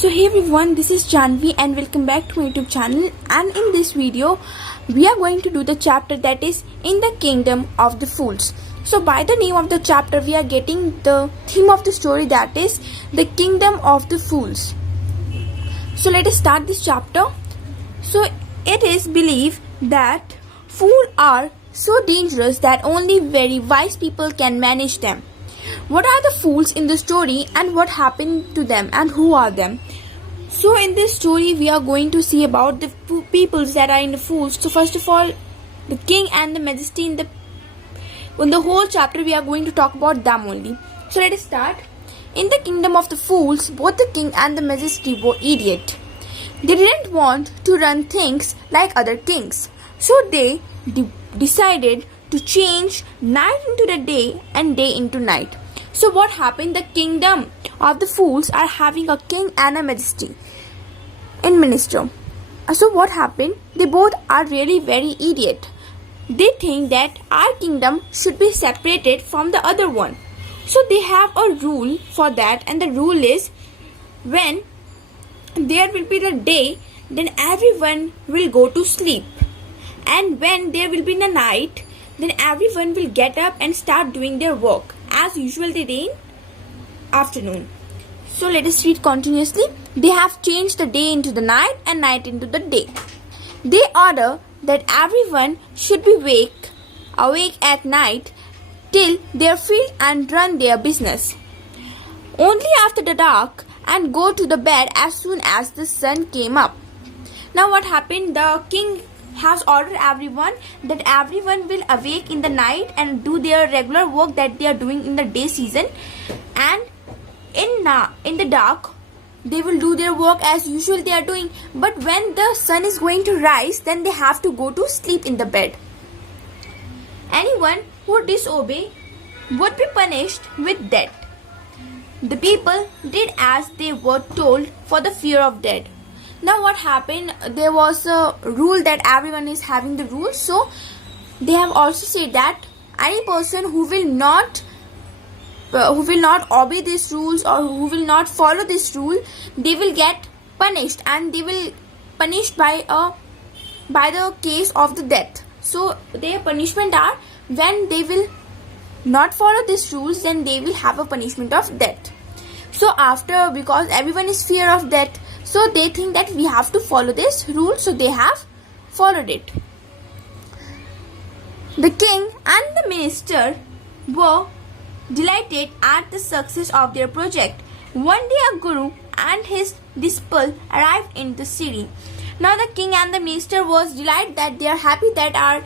So hey everyone, this is Janvi and welcome back to my YouTube channel, and in this video we are going to do the chapter that is in the kingdom of the fools. So by the name of the chapter we are getting the theme of the story, that is the kingdom of the fools. So let us start this chapter. So it is believed that fools are so dangerous that only very wise people can manage them. What are the fools in the story and what happened to them and who are them? So in this story we are going to see about the peoples that are in the fools. So first of all, the king and the majesty in the whole chapter we are going to talk about them only. So let us start. In the kingdom of the fools, both the king and the majesty were idiots. They didn't want to run things like other kings. So they decided to change night into the day and day into night. So what happened? The kingdom of the fools are having a king and a majesty in minister. So what happened? They both are really very idiot. They think that our kingdom should be separated from the other one. So they have a rule for that, and the rule is when there will be the day, then everyone will go to sleep, and when there will be the night, then everyone will get up and start doing their work as usual they do in afternoon. So let us read continuously. They have changed the day into the night and night into the day. They order that everyone should be awake at night till their field and run their business only after the dark, and go to the bed as soon as the sun came up. Now what happened? The king has ordered everyone that everyone will awake in the night and do their regular work that they are doing in the day season, and in the dark they will do their work as usual they are doing, but when the sun is going to rise, then they have to go to sleep in the bed. Anyone who disobey would be punished with death. The people did as they were told for the fear of death. Now what happened? There was a rule that everyone is having the rule. So they have also said that any person who will not obey these rules or who will not follow this rule, they will get punished, and they will punished by the case of the death. So their punishment are, when they will not follow these rules, then they will have a punishment of death. So after, because everyone is fear of death, so they think that we have to follow this rule, so they have followed it. The king and the minister were delighted at the success of their project. One day a guru and his disciple arrived in the city. Now the king and the minister was delighted that they are happy that our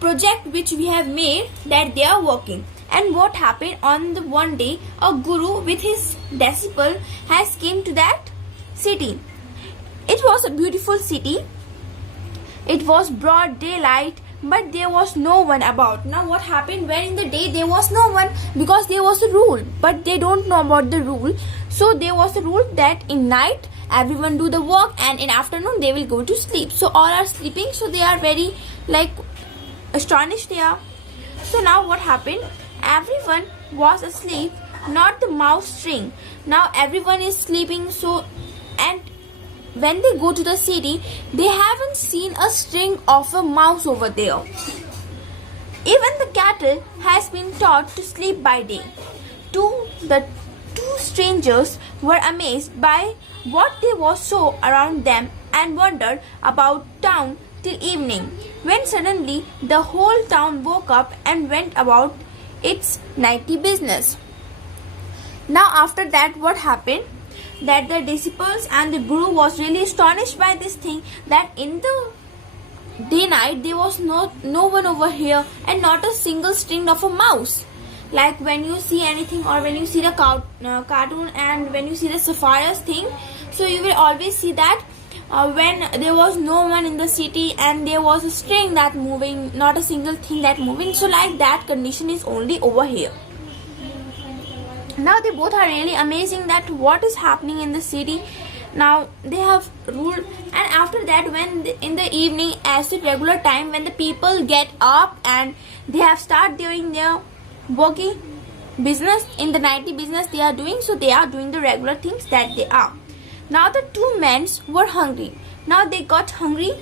project which we have made, that they are working. And what happened? On the one day, a guru with his disciple has came to that city. It was a beautiful city. It was broad daylight, but there was no one about. Now what happened? When in the day there was no one, because there was a rule, but they don't know about the rule. So there was a rule that in night everyone do the work, and in afternoon they will go to sleep. So all are sleeping, so they are very astonished they are. So now what happened? Everyone was asleep, not the mouse string. Now everyone is sleeping. So, and when they go to the city, they haven't seen a string of a mouse over there. Even the cattle has been taught to sleep by day. The two strangers were amazed by what they saw around them and wondered about town till evening, when suddenly the whole town woke up and went about its nightly business. Now after that what happened? That the disciples and the guru was really astonished by this thing, that in the day night there was no one over here and not a single string of a mouse. Like when you see anything, or when you see the cartoon, and when you see the Safaris thing, so you will always see that when there was no one in the city and there was a string that moving, not a single thing that moving. So like that condition is only over here. Now they both are really amazing that what is happening in the city. Now they have ruled, and after that, when in the evening, as the regular time, when the people get up and they have start doing their working business, in the nightly business they are doing, so they are doing the regular things that they are. Now the two men were hungry. Now they got hungry.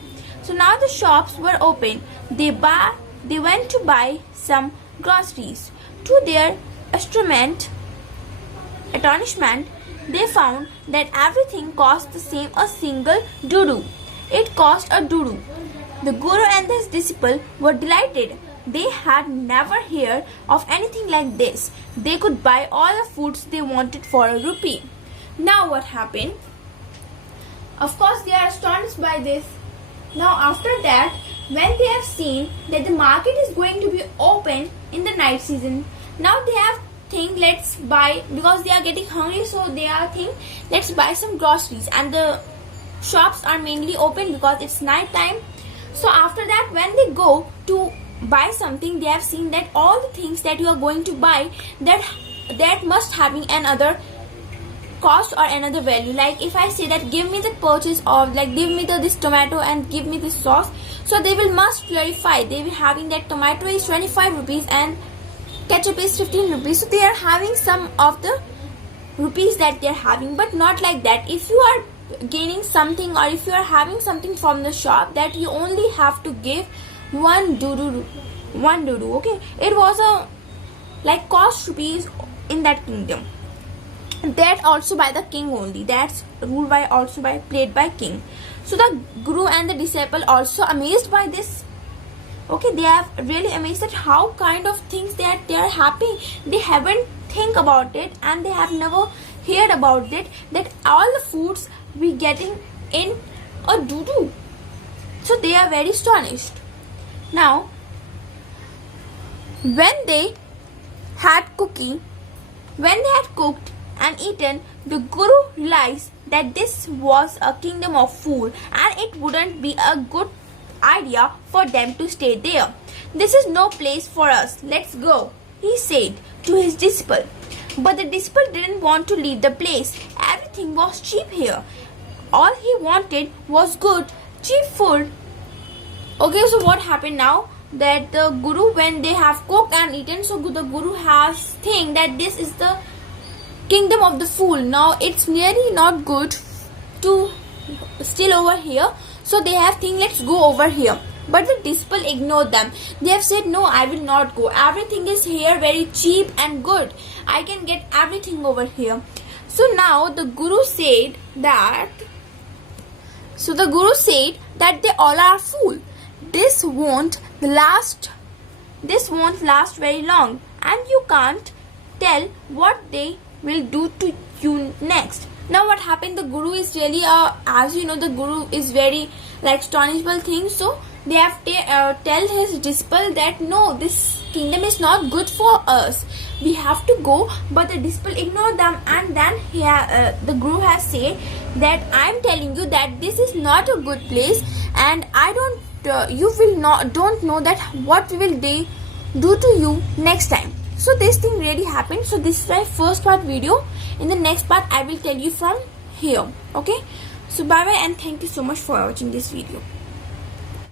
So now the shops were open. They went to buy some groceries. To their astonishment, they found that everything cost the same, a single doodoo. It cost a doodoo. The guru and his disciple were delighted. They had never heard of anything like this. They could buy all the foods they wanted for a rupee. Now what happened? Of course, they are astonished by this. Now after that, when they have seen that the market is going to be open in the night season, now they have think let's buy, because they are getting hungry, so they are think let's buy some groceries, and the shops are mainly open because it's night time. So after that, when they go to buy something, they have seen that all the things that you are going to buy, that must having another cost or another value. Like if I say that give me the purchase of, like give me this tomato and give me this sauce, so they will must clarify. They will having that tomato is 25 rupees and ketchup is 15 rupees. So they are having some of the rupees that they are having, but not like that. If you are gaining something, or if you are having something from the shop, that you only have to give one doodoo. Okay, it was a like cost rupees in that kingdom. That also by the king only. That's ruled by also by played by king. So the guru and the disciple also amazed by this. Okay, they are really amazed at how kind of things they are happy. They haven't think about it, and they have never heard about it, that all the foods we getting in a doodoo. So they are very astonished. Now when they had cooked and eaten, the guru realized that this was a kingdom of food, and it wouldn't be a good idea for them to stay there. This is no place for us. Let's go, he said to his disciple. But the disciple didn't want to leave the place. Everything was cheap here. All he wanted was good, cheap food. Okay, so what happened now? That the guru, when they have cooked and eaten, so the guru has think that this is the kingdom of the fool. Now it's nearly not good to still over here. So they have think let's go over here. But the disciple ignored them. They have said no, I will not go. Everything is here very cheap and good. I can get everything over here. So now the guru said that they all are fool. This won't last very long, and you can't tell what they will do to you next. Now what happened? The guru is really as you know, the guru is very like astonishable thing. So they have tell his disciple that no, this kingdom is not good for us. We have to go. But the disciple ignored them, and then the guru has said that I am telling you that this is not a good place, and I don't know that what will they do to you next time. So this thing really happened. So this is my first part video. In the next part I will tell you from here. Okay, so bye bye, and thank you so much for watching this video.